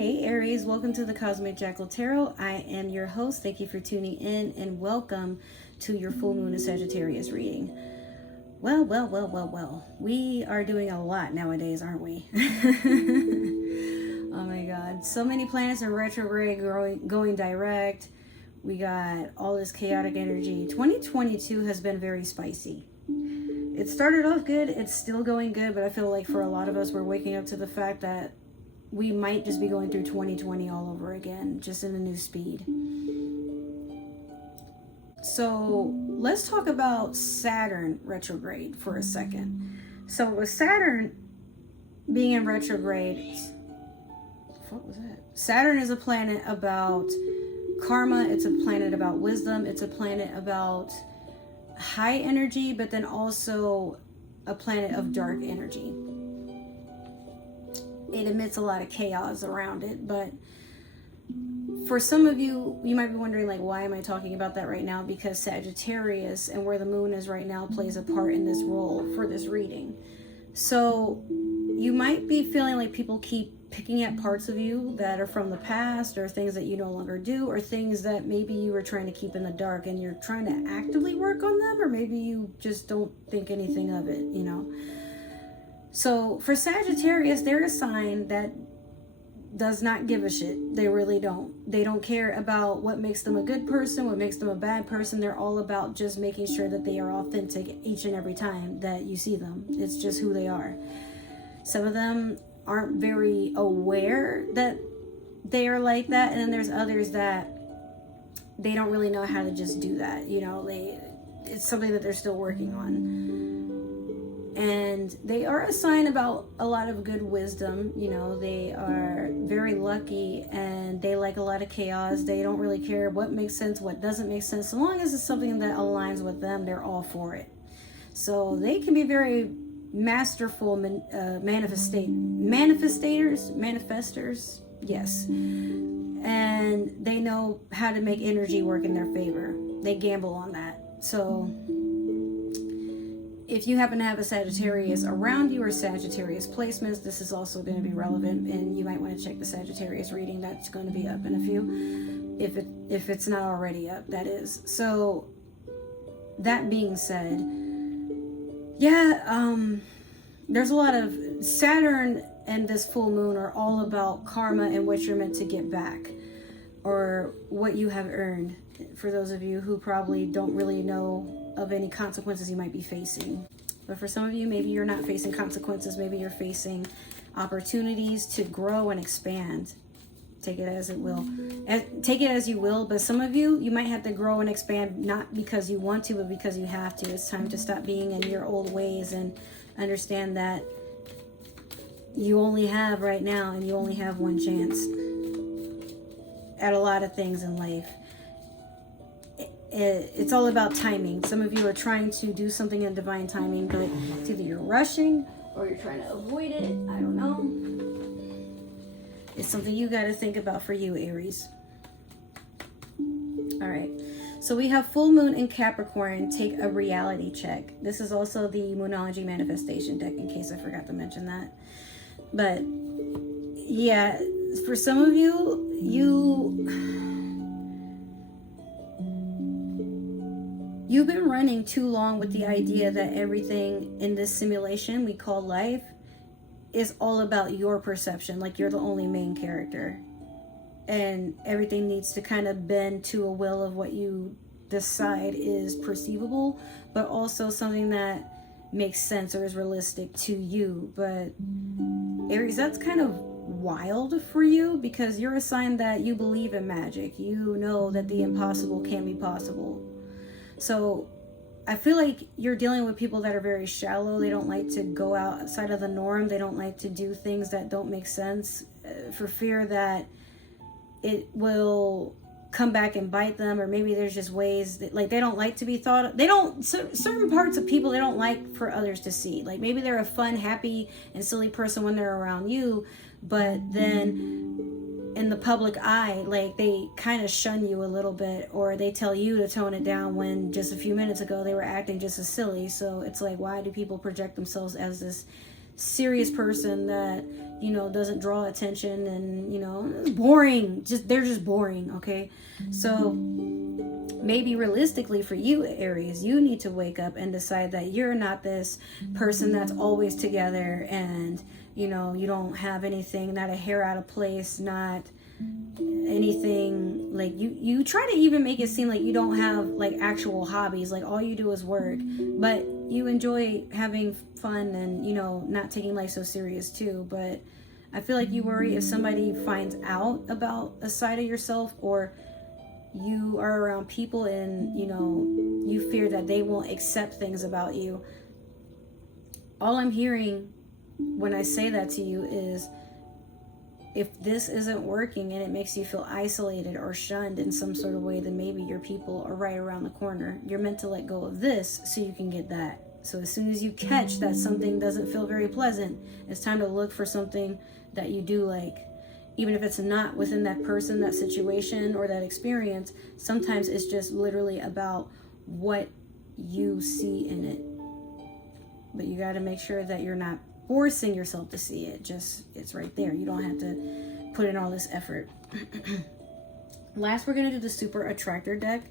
Hey Aries, welcome to the Cosmic Jackal Tarot. I am your host. Thank you for tuning in and welcome to your full moon of Sagittarius reading. Well. We are doing a lot nowadays, aren't we? Oh my god. So many planets in retrograde going direct. We got all this chaotic energy. 2022 has been very spicy. It started off good. It's still going good, but I feel like for a lot of us, we're waking up to the fact that we might just be going through 2020 all over again, just in a new speed. So let's talk about Saturn retrograde for a second. So with Saturn being in retrograde, what was that? Saturn is a planet about karma. It's a planet about wisdom. It's a planet about high energy, but then also a planet of dark energy. It emits a lot of chaos around it, but for some of you, you might be wondering, like, why am I talking about that right now? Because Sagittarius and where the moon is right now plays a part in this role for this reading. So you might be feeling like people keep picking at parts of you that are from the past, or things that you no longer do, or things that maybe you were trying to keep in the dark and you're trying to actively work on them, or maybe you just don't think anything of it, you know. So for Sagittarius, they're a sign that does not give a shit. They really don't. They don't care about what makes them a good person, what makes them a bad person. They're all about just making sure that they are authentic each and every time that you see them. It's just who they are. Some of them aren't very aware that they are like that, and then there's others that they don't really know how to just do that. You know, it's something that they're still working on. And they are a sign about a lot of good wisdom. You know, they are very lucky and they like a lot of chaos. They don't really care what makes sense, what doesn't make sense. So long as it's something that aligns with them, they're all for it. So they can be very masterful manifestors, yes. And they know how to make energy work in their favor. They gamble on that. So if you happen to have a Sagittarius around you or Sagittarius placements, this is also going to be relevant, and you might want to check the Sagittarius reading. That's going to be up in a few, if it's not already up, that is. So that being said, there's a lot of Saturn, and this full moon are all about karma and what you're meant to get back, or what you have earned, for those of you who probably don't really know of any consequences you might be facing. But for some of you, maybe you're not facing consequences. Maybe you're facing opportunities to grow and expand. Take it as it will. Take it as you will. But some of you, you might have to grow and expand, not because you want to, but because you have to. It's time to stop being in your old ways and understand that you only have right now, and you only have one chance at a lot of things in life. It's all about timing. Some of you are trying to do something in divine timing, but it's either you're rushing or you're trying to avoid it. I don't know. It's something you got to think about for you, Aries. All right. So we have full moon in Capricorn. Take a reality check. This is also the Moonology manifestation deck, in case I forgot to mention that. But yeah, for some of you, you've been running too long with the idea that everything in this simulation we call life is all about your perception, like you're the only main character. And everything needs to kind of bend to a will of what you decide is perceivable, but also something that makes sense or is realistic to you. But Aries, that's kind of wild for you, because you're a sign that you believe in magic. You know that the impossible can be possible. So I feel like you're dealing with people that are very shallow. They don't like to go outside of the norm. They don't like to do things that don't make sense, for fear that it will come back and bite them. Or maybe there's just ways that, like, they don't like to be thought of. They don't, certain parts of people they don't like for others to see. Like, maybe they're a fun, happy, and silly person when they're around you, but then in the public eye, like, they kind of shun you a little bit, or they tell you to tone it down when just a few minutes ago they were acting just as silly. So it's like, why do people project themselves as this serious person that, you know, doesn't draw attention and, you know, it's boring. They're just boring, okay? So maybe realistically for you, Aries, you need to wake up and decide that you're not this person that's always together and, you know, you don't have anything, not a hair out of place, not anything, like you try to even make it seem like you don't have like actual hobbies, like all you do is work, but you enjoy having fun and, you know, not taking life so serious too. But I feel like you worry if somebody finds out about a side of yourself, or you are around people and, you know, you fear that they won't accept things about you. All I'm hearing when I say that to you is, if this isn't working and it makes you feel isolated or shunned in some sort of way, then maybe your people are right around the corner. You're meant to let go of this so you can get that. So as soon as you catch that something doesn't feel very pleasant, it's time to look for something that you do like. Even if it's not within that person, that situation, or that experience, sometimes it's just literally about what you see in it. But you got to make sure that you're not forcing yourself to see it. Just, it's right there. You don't have to put in all this effort. Last, we're going to do the Super Attractor deck.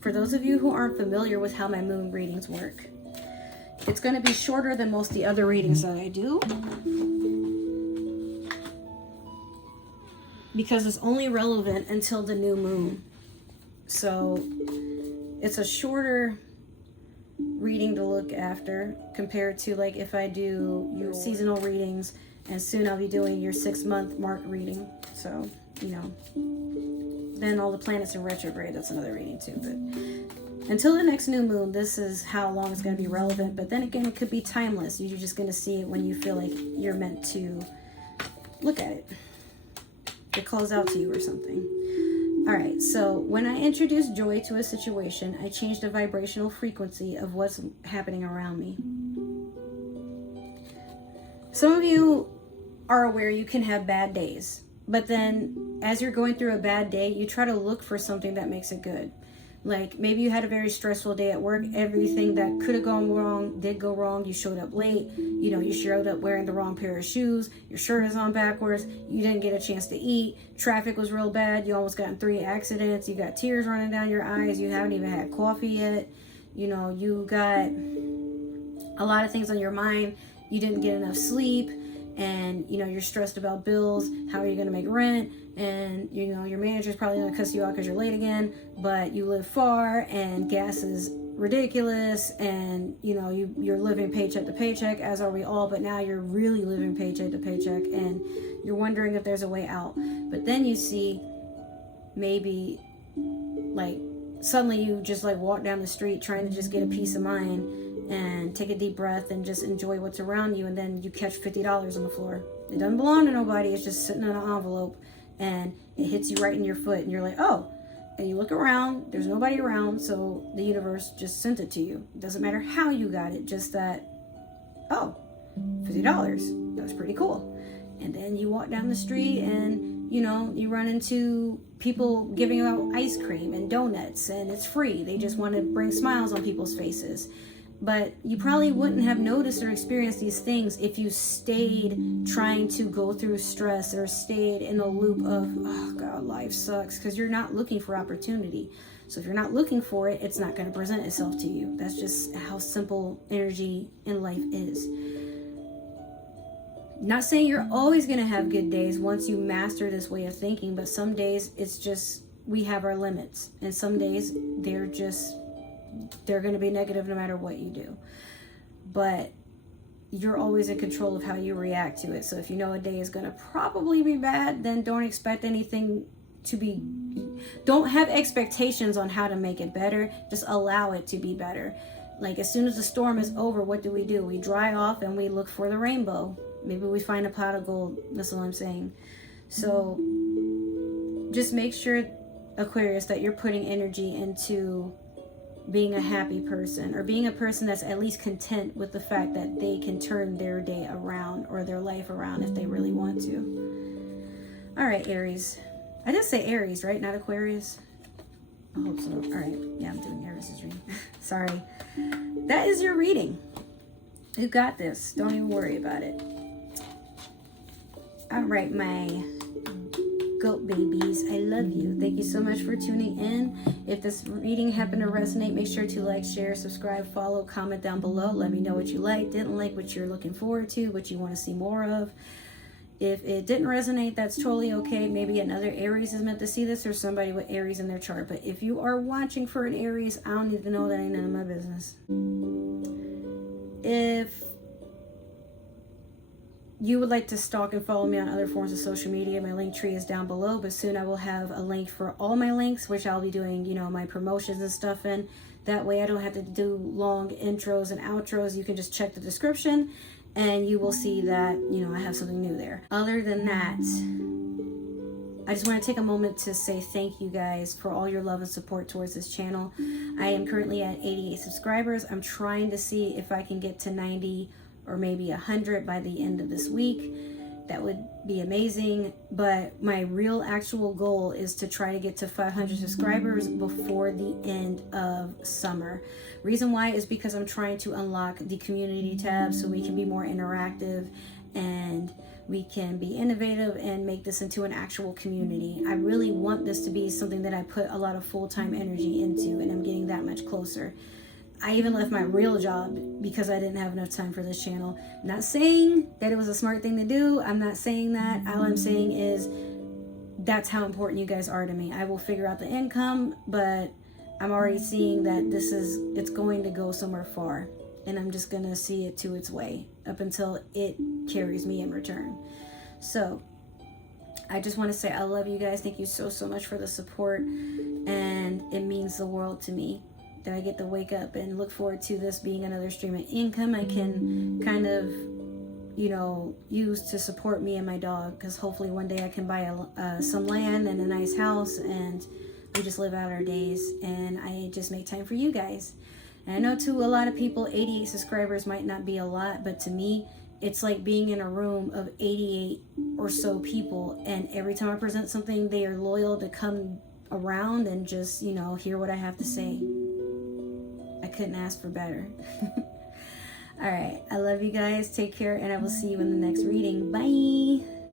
For those of you who aren't familiar with how my moon readings work, it's going to be shorter than most of the other readings that I do, because it's only relevant until the new moon. So it's a shorter reading to look after compared to like if I do your seasonal readings, and soon I'll be doing your 6-month mark reading. So, you know, then all the planets in retrograde, that's another reading too. But until the next new moon, this is how long it's going to be relevant. But then again, it could be timeless. You're just going to see it when you feel like you're meant to look at it. It calls out to you or something. All right, so when I introduce joy to a situation, I change the vibrational frequency of what's happening around me. Some of you are aware you can have bad days, but then as you're going through a bad day, you try to look for something that makes it good. Like maybe you had a very stressful day at work. Everything that could have gone wrong did go wrong. You showed up late. You know, you showed up wearing the wrong pair of shoes. Your shirt is on backwards. You didn't get a chance to eat. Traffic was real bad. You almost got in 3 accidents. You got tears running down your eyes. You haven't even had coffee yet. You know, you got a lot of things on your mind. You didn't get enough sleep. And, you know, you're stressed about bills. How are you going to make rent? And, you know, your manager's probably going to cuss you out because you're late again. But you live far and gas is ridiculous. And, you know, you're living paycheck to paycheck, as are we all. But now you're really living paycheck to paycheck. And you're wondering if there's a way out. But then you see maybe, like, suddenly you just, like, walk down the street trying to just get a peace of mind and take a deep breath and just enjoy what's around you, and then you catch $50 on the floor. It doesn't belong to nobody. It's just sitting in an envelope, and it hits you right in your foot, and you're like, oh. And you look around, there's nobody around, so the universe just sent it to you. It doesn't matter how you got it, just that, oh, $50. That was pretty cool. And then you walk down the street and, you know, you run into people giving out ice cream and donuts, and it's free. They just want to bring smiles on people's faces. But you probably wouldn't have noticed or experienced these things if you stayed trying to go through stress or stayed in a loop of, oh God, life sucks, because you're not looking for opportunity. So if you're not looking for it, it's not going to present itself to you. That's just how simple energy in life is. Not saying you're always going to have good days once you master this way of thinking, but some days it's just, we have our limits. And some days they're going to be negative no matter what you do. But you're always in control of how you react to it. So if you know a day is going to probably be bad, then don't expect anything to be, don't have expectations on how to make it better. Just allow it to be better. Like as soon as the storm is over, what do? We dry off and we look for the rainbow. Maybe we find a pot of gold. That's all I'm saying. So just make sure, Aquarius, that you're putting energy into being a happy person, or being a person that's at least content with the fact that they can turn their day around or their life around if they really want to. All right, Aries. I did say Aries, right? Not Aquarius? I hope so. All right. Yeah, I'm doing Aries' reading. Sorry. That is your reading. You got this. Don't even worry about it. All right, my goat babies, I love you. Thank you so much for tuning in. If this reading happened to resonate, make sure to like, share, subscribe, follow, comment down below. Let me know what you like, didn't like, what you're looking forward to, what you want to see more of. If it didn't resonate, that's totally okay. Maybe another Aries is meant to see this, or somebody with Aries in their chart. But if you are watching for an Aries, I don't need to know. That ain't none of my business. If you would like to stalk and follow me on other forms of social media, my link tree is down below, but soon I will have a link for all my links, which I'll be doing, you know, my promotions and stuff in. That way I don't have to do long intros and outros. You can just check the description and you will see that, you know, I have something new there. Other than that, I just want to take a moment to say thank you guys for all your love and support towards this channel. I am currently at 88 subscribers. I'm trying to see if I can get to 90 or maybe 100 by the end of this week. That would be amazing. But my real actual goal is to try to get to 500 subscribers before the end of summer. Reason why is because I'm trying to unlock the community tab so we can be more interactive and we can be innovative and make this into an actual community. I really want this to be something that I put a lot of full-time energy into, and I'm getting that much closer. I even left my real job because I didn't have enough time for this channel. I'm not saying that it was a smart thing to do. I'm not saying that. All I'm saying is that's how important you guys are to me. I will figure out the income, but I'm already seeing that it's going to go somewhere far, and I'm just gonna see it to its way up until it carries me in return. So I just want to say I love you guys. Thank you so much for the support, and it means the world to me that I get to wake up and look forward to this being another stream of income I can kind of, you know, use to support me and my dog, because hopefully one day I can buy some land and a nice house and we just live out our days, and I just make time for you guys. And I know to a lot of people 88 subscribers might not be a lot, but to me it's like being in a room of 88 or so people, and every time I present something they are loyal to come around and just, you know, hear what I have to say. I couldn't ask for better. All right, I love you guys. Take care, and I will see you in the next reading. Bye.